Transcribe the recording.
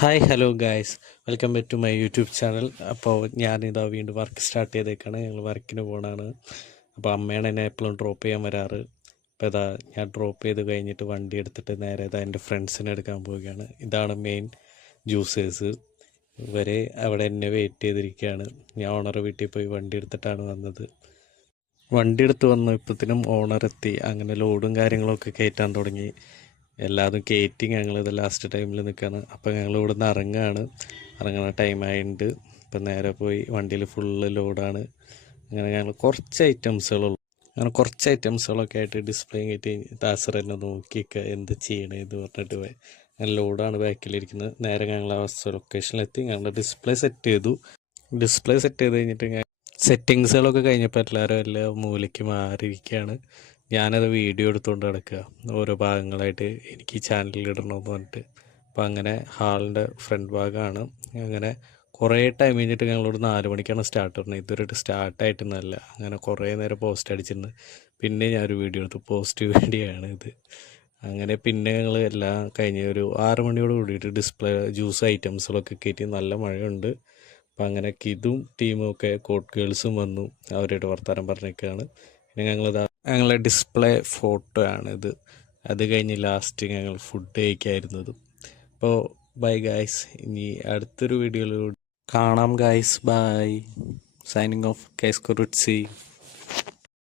Hi hello guys, welcome back to my YouTube channel. അപ്പോൾ ഞാനിതാ വീണ്ടും വർക്ക് സ്റ്റാർട്ട് ചെയ്തേക്കാണ്. ഞങ്ങൾ വർക്കിന് പോകണതാണ്. അപ്പോൾ അമ്മയാണ് എന്നെ എപ്പോഴും ഡ്രോപ്പ് ചെയ്യാൻ വരാറ്. അപ്പോൾ ഇതാ ഞാൻ ഡ്രോപ്പ് ചെയ്ത് കഴിഞ്ഞിട്ട് വണ്ടി എടുത്തിട്ട് നേരെ ഇതാ എൻ്റെ ഫ്രണ്ട്സിനെ എടുക്കാൻ പോവുകയാണ്. ഇതാണ് മെയിൻ ജ്യൂസേഴ്സ്. ഇവരെ അവിടെ എന്നെ വെയിറ്റ് ചെയ്തിരിക്കുകയാണ്. ഞാൻ ഓണർ വീട്ടിൽ പോയി വണ്ടി എടുത്തിട്ടാണ് വന്നത്. വണ്ടി എടുത്ത് വന്നു ഇപ്പത്തിനും ഓണർ എത്തി. അങ്ങനെ ലോഡും കാര്യങ്ങളൊക്കെ കയറ്റാൻ തുടങ്ങി. എല്ലാതും കയറ്റി ഞങ്ങളിത് ലാസ്റ്റ് ടൈമിൽ നിൽക്കുകയാണ്. അപ്പോൾ ഞങ്ങൾ ഇവിടെ നിന്ന് ഇറങ്ങുന്ന ടൈമായിട്ടുണ്ട്. ഇപ്പം നേരെ പോയി വണ്ടിയിൽ ഫുള്ള് ലോഡാണ്. അങ്ങനെ ഞങ്ങൾ കുറച്ച് ഐറ്റംസുകളൊക്കെ ആയിട്ട് ഡിസ്പ്ലേ കയറ്റി താസർ എന്നെ നോക്കിയൊക്കെ എന്ത് ചെയ്യണേ എന്ന് പറഞ്ഞിട്ട് പോയി. അങ്ങനെ ലോഡാണ് ബാക്കിലിരിക്കുന്നത്. നേരെ ഞങ്ങൾ ആ ലൊക്കേഷനിലെത്തി ഞങ്ങൾ ഡിസ്പ്ലേ സെറ്റ് ചെയ്ത് കഴിഞ്ഞിട്ട് സെറ്റിങ്സുകളൊക്കെ കഴിഞ്ഞപ്പോൾ എല്ലാവരും എല്ലാ മൂലയ്ക്ക് മാറിയിരിക്കുകയാണ്. ഞാനത് വീഡിയോ എടുത്തുകൊണ്ട് നടക്കുക ഓരോ ഭാഗങ്ങളായിട്ട് എനിക്ക് ചാനലിൽ ഇടണമെന്ന് പറഞ്ഞിട്ട്. അപ്പോൾ അങ്ങനെ ഹാളിൻ്റെ ഫ്രണ്ട് ഭാഗമാണ്. അങ്ങനെ കുറേ ടൈം കഴിഞ്ഞിട്ട് ഞങ്ങളോട് 4 മണിക്കാണ് സ്റ്റാർട്ട് ചെയ്യുന്നത്. ഇതുവരെയായിട്ട് സ്റ്റാർട്ടായിട്ടൊന്നുമല്ല. അങ്ങനെ കുറേ നേരം പോസ്റ്റ് അടിച്ചിരുന്നു. പിന്നെ ഞാനൊരു വീഡിയോ എടുത്തു. പോസ്റ്റ് വീഡിയോയാണ് ഇത്. അങ്ങനെ പിന്നെ ഞങ്ങൾ എല്ലാം കഴിഞ്ഞ് ഒരു 6 മണിയോട് കൂടിയിട്ട് ഡിസ്പ്ലേ ജ്യൂസ് ഐറ്റംസുകളൊക്കെ കയറ്റി. നല്ല മഴയുണ്ട്. അപ്പം അങ്ങനെ കിതും ടീമും ഒക്കെ കോട്ട് ഗേൾസും വന്നു. അവരായിട്ട് വർത്തമാനം പറഞ്ഞേക്കാണ്. പിന്നെ ഞങ്ങളെ ഡിസ്പ്ലേ ഫോട്ടോ ആണിത്. അത് കഴിഞ്ഞ് ലാസ്റ്റ് ഞങ്ങൾ ഫുഡ് കഴിക്കായിരുന്നത്. അപ്പോൾ ബൈ ഗായ്സ്, ഇനി അടുത്തൊരു വീഡിയോയിലൂടെ കാണാം ഗായ്സ്. Bye, signing off കൈസ്കുറുട്സി.